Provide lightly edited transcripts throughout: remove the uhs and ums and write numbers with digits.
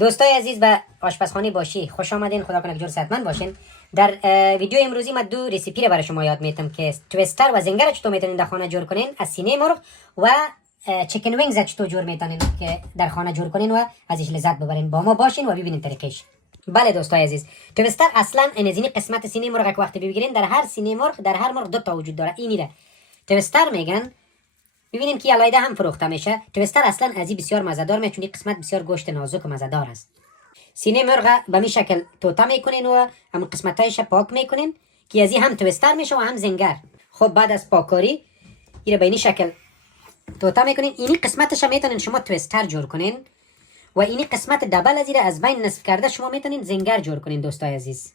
دوستای عزیز و آشپزخانه باشی خوش آمدین. خدا کنه که جور صحتمند باشین. در ویدیو امروزی من دو رسیپی رو برای شما یاد میتم که توئیستر و زینگر چطور میتونین در خانه جور کنین از سینه مرغ و چیکن وینگز چطور جور میتونین که در خانه جور کنین و ازش لذت ببرین. با ما باشین و ببینین طریقش. بله دوستای عزیز، توئیستر اصلا این قسمت سینه مرغ که وقتی بگیرین در هر سینه مرغ در هر مرغ دو تا وجود داره. اینیره توئیستر میگن. ببینین که علایده هم فروخته میشه. توئیستر اصلا ازی بسیار مزه‌دار میاد چون این قسمت بسیار گوشت نازک و مزه‌دار است. سینه مرغ به می شکل توتا میکنین و هم قسمتایش پاک میکنین که ازی هم توئیستر میشه و هم زینگر. خب بعد از پاکاری این به این شکل توتا میکنین. اینی قسمتش میتونین شما توئیستر جور کنین و اینی قسمت دبل از از بین نصف کرده شما میتونین زینگر جور کنین. دوستای عزیز،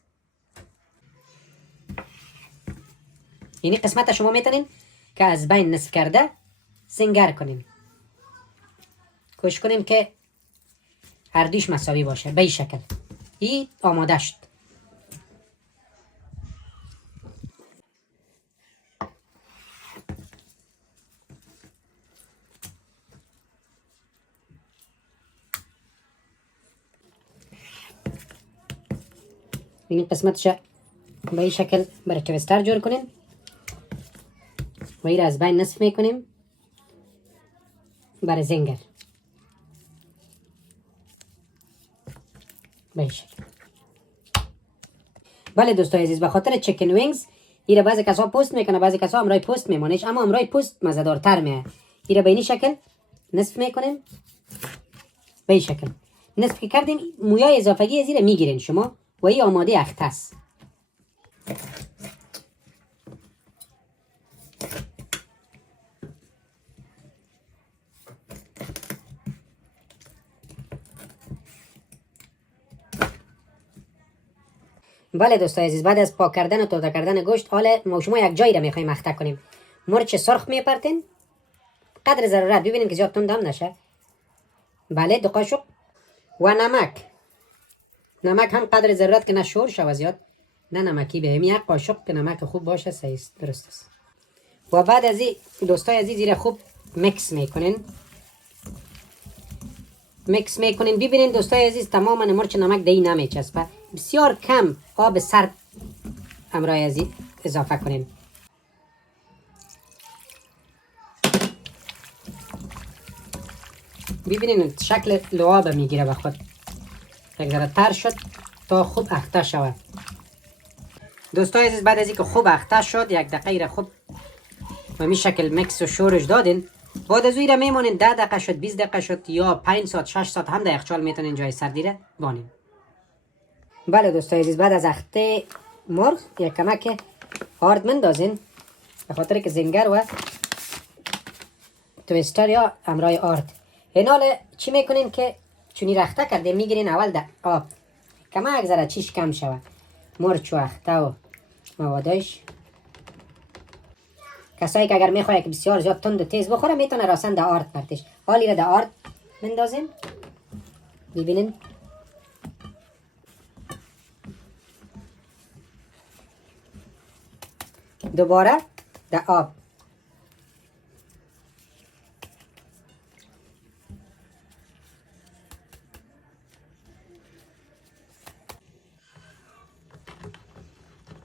اینی قسمت شما میتونین که از بین نصف کرده زینگر کنین. کوشش کنین که هر دوش مساوی باشه. به این شکل این آماده شد. این قسمتش به این شکل برای توئیستر جور کنیم و این از بین نصف میکنیم برای زینگر. به این شکل. بله دوستای عزیز، به خاطر چیکن وینگز این بعضی کسا پست میکنه، بعضی کسا امرای پست میمونش، اما امرای پست مزه‌دارتر میه. این به این شکل نصف میکنیم. به این شکل نصف که کردیم مویای اضافگی از این میگیرین شما و این آماده اخته است. بله دوستای عزیز، بعد از پاک کردن و توتا کردن گوشت حالا ما شما یک جایی را میخوایم اخته کنیم. مرچ سرخ میپرتین قدر ضرورت، ببینین که زیاد تند هم نشه. بله 2 قاشق و نمک هم قدر ضرورت که نه شور شوه زیاد نه نمکی به. 1 قاشق که نمک خوب باشه صحیح است، درست است. و بعد از این دوستای عزیز این خوب میکس میکنین. ببینین دوستای عزیز تماما مرچ نمک دی نمیچسبه. بسیار کم آب سرد امرای از اضافه کنین. ببینین شکل لعاب میگیره به خود. یک ذره تر شد تا خوب اخته شود. دوستای عزیز بعد از اینکه خوب اخته شد 1 دقیقه خوب و می شکل میکس و شورش دادین. بعد از اون میمونین 10 دقیقه شد 20 دقیقه شد یا 5 ساعت 6 ساعت هم در یخچال میتونین جای سردی را بانین. بله دوستای عزیز، بعد از اخته مرغ یک کمک آرد مندازین به خاطر که زینگر و توئیستر یا امرای آرد. این حال چی میکنین که چونی رخته کرده میگیرین اول در آب کمک ذره چیش کم شود. مرچ و اخته و موادش. کسایی که اگر میخواد که بسیار زیاد تند و تیز بخوره میتونه راسن در آرد پرتش. حالی را در آرد مندازین. ببینین دوباره در آب.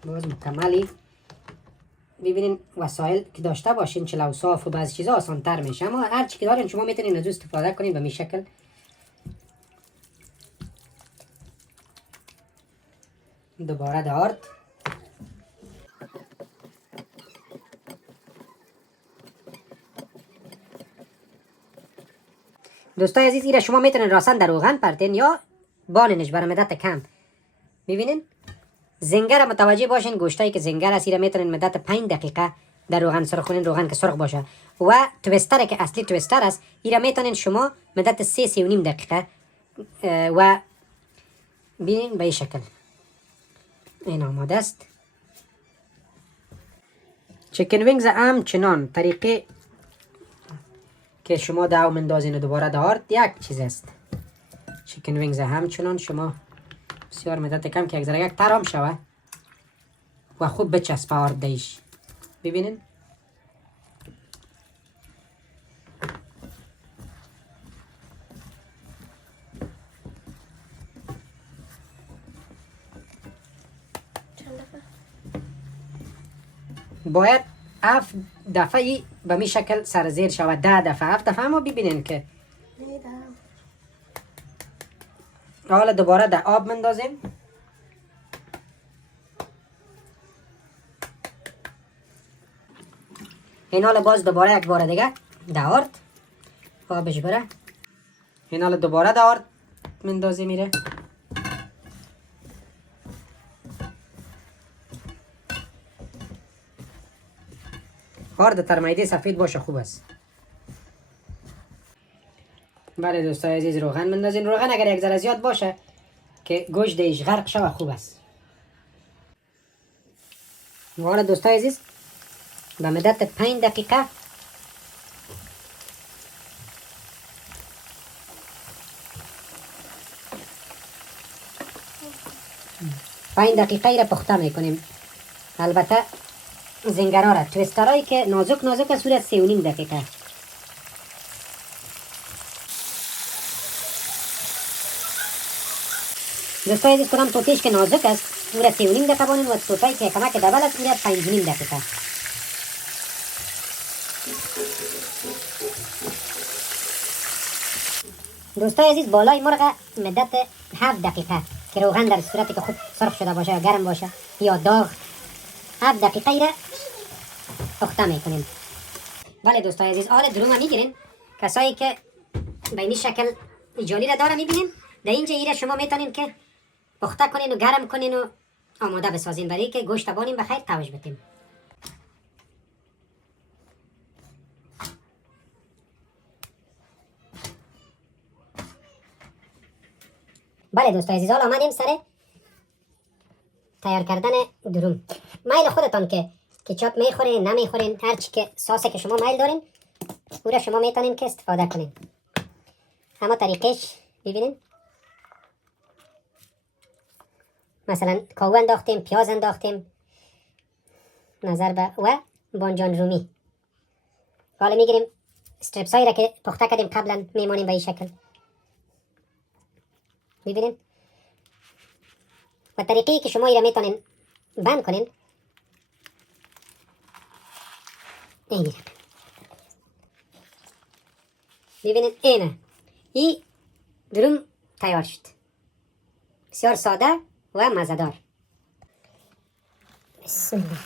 باز مکملی. ببینین وسایل که داشته باشین چلو صاف و بعضی چیزا آسان تر میشه، اما هر چی که دارین شما میتونین از استفاده کنین به می شکل. دوباره در آرد. دوستای عزیز این شما میتونین راسن در روغن پرتین یا بانینش برای مدت کم. ببینین زینگر متوجه باشین گوشتایی که زینگر است این میتونین مدت 5 دقیقه در روغن سرخ کنین، روغن که سرخ باشه. و توئیستر که اصلی توئیستر است این میتونین شما مدت 3 و نیم دقیقه و ببینین به این شکل این آماده است. چیکن وینگز هم چنان طریقه که شما داو مندازین و دوباره دارد یک چیز است. چیکن وینگز هم چنان شما بسیار مدت کم که یک ذره یک ترام شوه و خوب بچسبه آرد دیش. ببینین باید 7 دفعه به می شکل سرزیر شود. 10 دفعه 7 دفعه. اما ببینین که حالا دوباره در آب مندازیم. این حالا باز دوباره یک بار دیگه در آرد آبش بره. این حالا دوباره در آرد مندازیم میره. آرد ترمیده سفید باشه خوب است. بله دوستای عزیز روغن مندازین. روغن اگر یک ذره زیاد باشه که گوشت دیش غرق شوه خوب است. حالا دوستای عزیز به مدت 5 دقیقه ای را پخته میکنیم. البته زینگرها را تویسترهایی که نازک نازک صورت 3 و نیم دقیقه. دوستای عزیز کدام توتیش که نازک است او را 3 و نیم دقیقه بانیم و توتایی که کمک دبل است او را 5 و نیم دقیقه. دوستای عزیز بالای مرغ مدت 7 دقیقه که روغن در صورتی که خود سرخ شده باشه یا گرم باشه یا داغ 7 دقیقه ای را پخته میکنیم. بله دوستای عزیز حال دروم میگیرین. کسایی که به این شکل جالی را داره میبینین در اینجا ایره شما میتونین که پخته کنین و گرم کنین و آماده بسازین برای که گوشت بانیم بخیر توش بتیم. بله دوستای عزیز حالا آمدیم سر تیار کردن دروم. میل خودتان که کچاپ میخورین نمیخورین هرچی که ساسی که شما میل دارین او را شما میتونین که استفاده کنین. اما طریقش ببینین. مثلا کاهو انداختیم، پیاز انداختیم نظر به و بانجان رومی. حالا میگیریم استرپس هایی را که پخته کردیم قبلا میمانیم به این شکل. ببینین و طریقی که شما ای را میتونین بند کنین این رقم. ببینین اینه این دروم تیار شد. بسیار ساده و مزه‌دار. بسم الله.